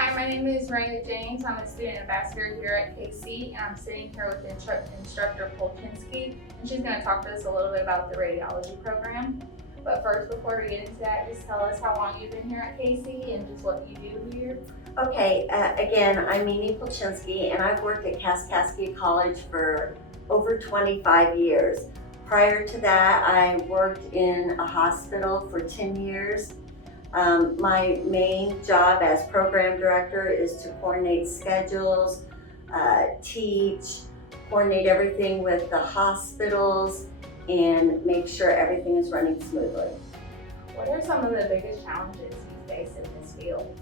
Hi, my name is Miranda James. I'm a student ambassador here at KC, and I'm sitting here with Instructor Polczynski, and she's going to talk to us a little bit about the radiology program. But first, before we get into that, just tell us how long you've been here at KC and just what you do here. Okay, again, I'm Polczynski, and I've worked at Kaskaskia College for over 25 years. Prior to that, I worked in a hospital for 10 years. My main job as program director is to coordinate schedules, teach, coordinate everything with the hospitals, and make sure everything is running smoothly. What are some of the biggest challenges you face in this field?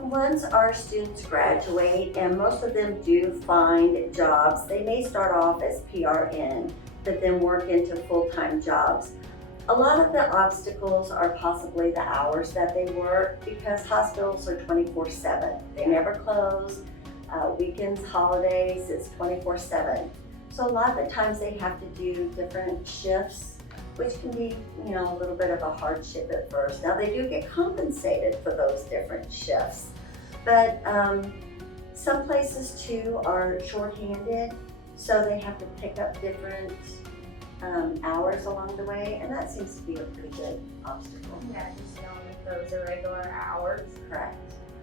Once our students graduate, and most of them do find jobs, they may start off as PRN, but then work into full-time jobs. A lot of the obstacles are possibly the hours that they work, because hospitals are 24/7. They never close. Weekends, holidays, it's 24/7. So a lot of the times they have to do different shifts, which can be, a little bit of a hardship at first. Now they do get compensated for those different shifts, but some places too are shorthanded, so they have to pick up different hours along the way, and that seems to be a pretty good obstacle. Yeah, just knowing if those are regular hours. Correct.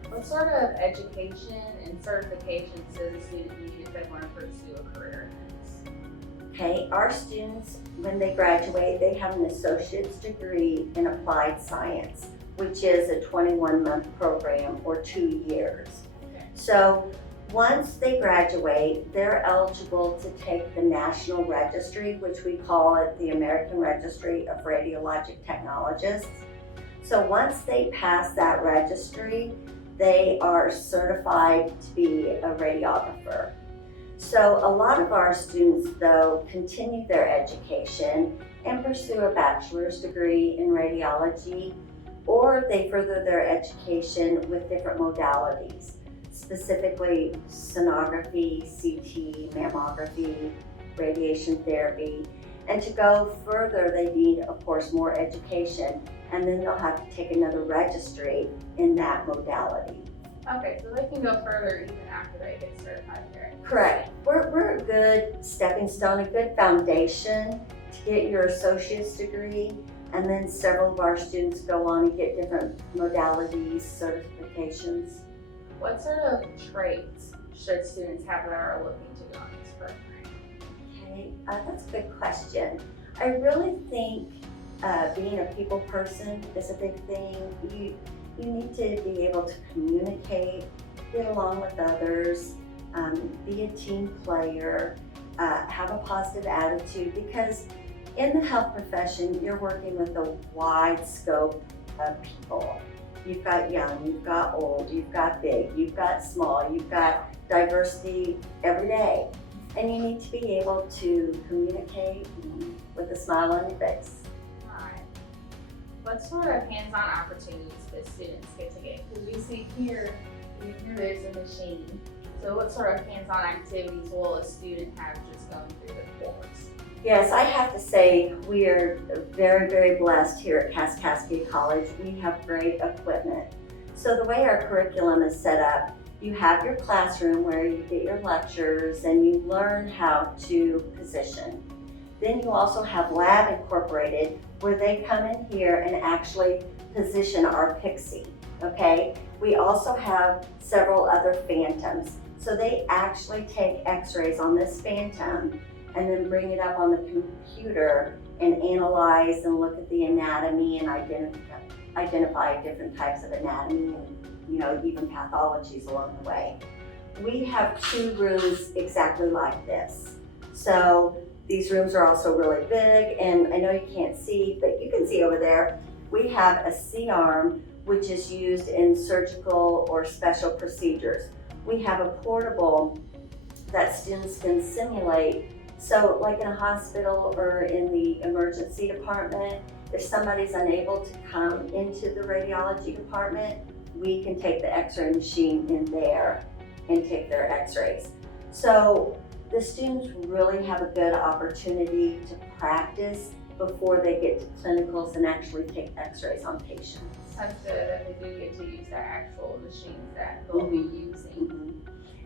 What sort of education and certifications does a student need if they want to pursue a career in this? Okay, our students, when they graduate, they have an associate's degree in applied science, which is a 21-month program or 2 years. Okay. So once they graduate, they're eligible to take the national registry, which we call it the American Registry of Radiologic Technologists. So once they pass that registry, they are certified to be a radiographer. So a lot of our students, though, continue their education and pursue a bachelor's degree in radiology, or they further their education with different modalities, specifically sonography, CT, mammography, radiation therapy. And to go further, they need, of course, more education, and then they'll have to take another registry in that modality. Okay, so they can go further even after they get certified here. Correct. We're a good stepping stone, a good foundation to get your associate's degree, and then several of our students go on and get different modalities, certifications. What sort of traits should students have that are looking to go on this program? Okay, that's a good question. I really think being a people person is a big thing. You need to be able to communicate, get along with others, be a team player, have a positive attitude, because in the health profession, you're working with a wide scope of people. You've got young, you've got old, you've got big, you've got small, you've got diversity every day. And you need to be able to communicate with a smile on your face. All right. What sort of hands-on opportunities do students get to get? Because we see here there's a machine. So what sort of hands-on activities will a student have just going through the course? Yes, I have to say we are very, very blessed here at Kaskaskia College. We have great equipment. So the way our curriculum is set up, you have your classroom where you get your lectures and you learn how to position. Then you also have lab incorporated, where they come in here and actually position our Pixie, okay? We also have several other phantoms. So they actually take x-rays on this phantom and then bring it up on the computer and analyze and look at the anatomy and identify different types of anatomy and even pathologies along the way. We have 2 rooms exactly like this. So these rooms are also really big, and I know you can't see, but you can see over there, we have a C-arm, which is used in surgical or special procedures. We have a portable that students can simulate. So like in a hospital or in the emergency department, if somebody's unable to come into the radiology department, we can take the x-ray machine in there and take their x-rays. So the students really have a good opportunity to practice before they get to clinicals and actually take x-rays on patients. That's good that they do get to use their actual machines that they'll be using.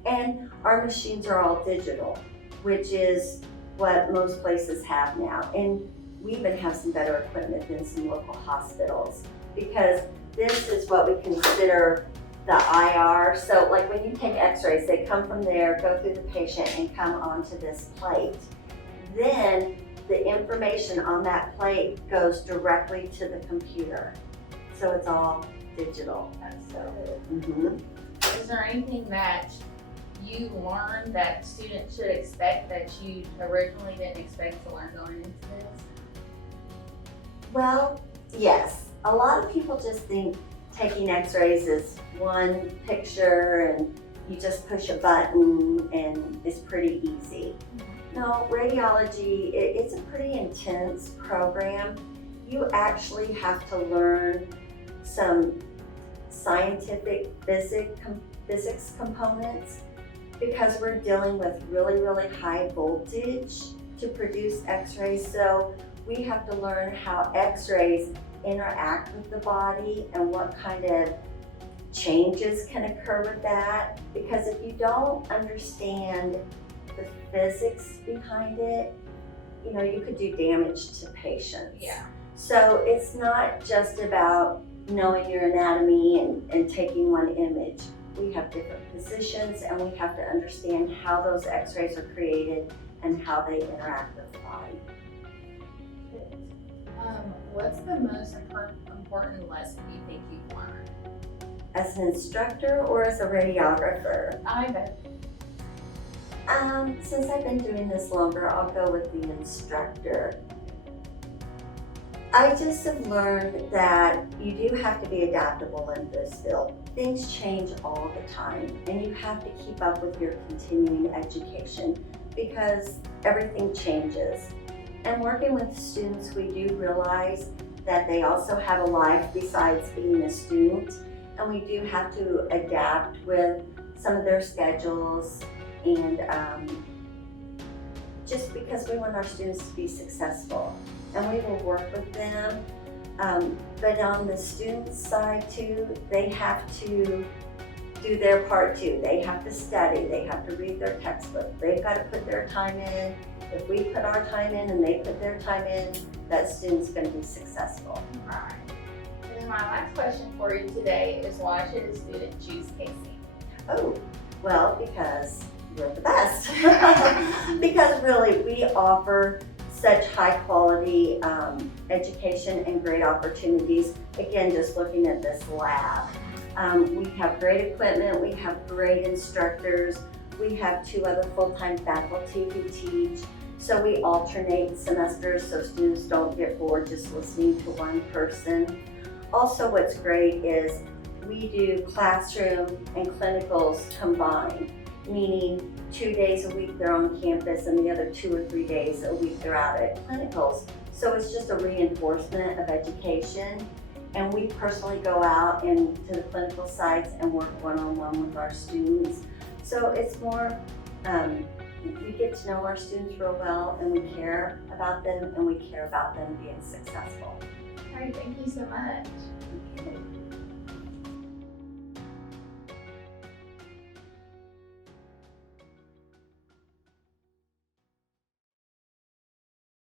And our machines are all digital, which is what most places have now. And we even have some better equipment than some local hospitals, because this is what we consider the IR. So like when you take x-rays, they come from there, go through the patient and come onto this plate. Then the information on that plate goes directly to the computer. So it's all digital. That's so good. Is there anything that you learned that students should expect that you originally didn't expect to learn going into this? Well, yes. A lot of people just think taking x-rays is one picture and you just push a button and it's pretty easy. No, radiology, it's a pretty intense program. You actually have to learn some scientific physics components, because we're dealing with really, really high voltage to produce x-rays. So we have to learn how x-rays interact with the body and what kind of changes can occur with that. Because if you don't understand the physics behind it, you know, you could do damage to patients. Yeah. So it's not just about knowing your anatomy and taking one image. We have different positions and we have to understand how those x-rays are created and how they interact with the body. What's the most important lesson you think you've learned? As an instructor or as a radiographer? Either. Since I've been doing this longer, I'll go with the instructor. I just have learned that you do have to be adaptable in this field. Things change all the time, and you have to keep up with your continuing education because everything changes. And working with students, we do realize that they also have a life besides being a student, and we do have to adapt with some of their schedules, and just because we want our students to be successful. And we will work with them. But on the student side too, they have to do their part too. They have to study, they have to read their textbook. They've got to put their time in. If we put our time in and they put their time in, that student's going to be successful. All right. And then my last question for you today is, why should a student choose KC? Oh, well, because we're the best. Because really, we offer such high quality education and great opportunities. Again, just looking at this lab. We have great equipment, we have great instructors, we have 2 other full-time faculty who teach. So we alternate semesters so students don't get bored just listening to one person. Also, what's great is we do classroom and clinicals combined, meaning 2 days a week they're on campus and the other 2 or 3 days a week they're out at clinicals. So it's just a reinforcement of education. And we personally go out into the clinical sites and work one-on-one with our students. So it's more, we get to know our students real well, and we care about them, and we care about them being successful. All right, thank you so much. Okay.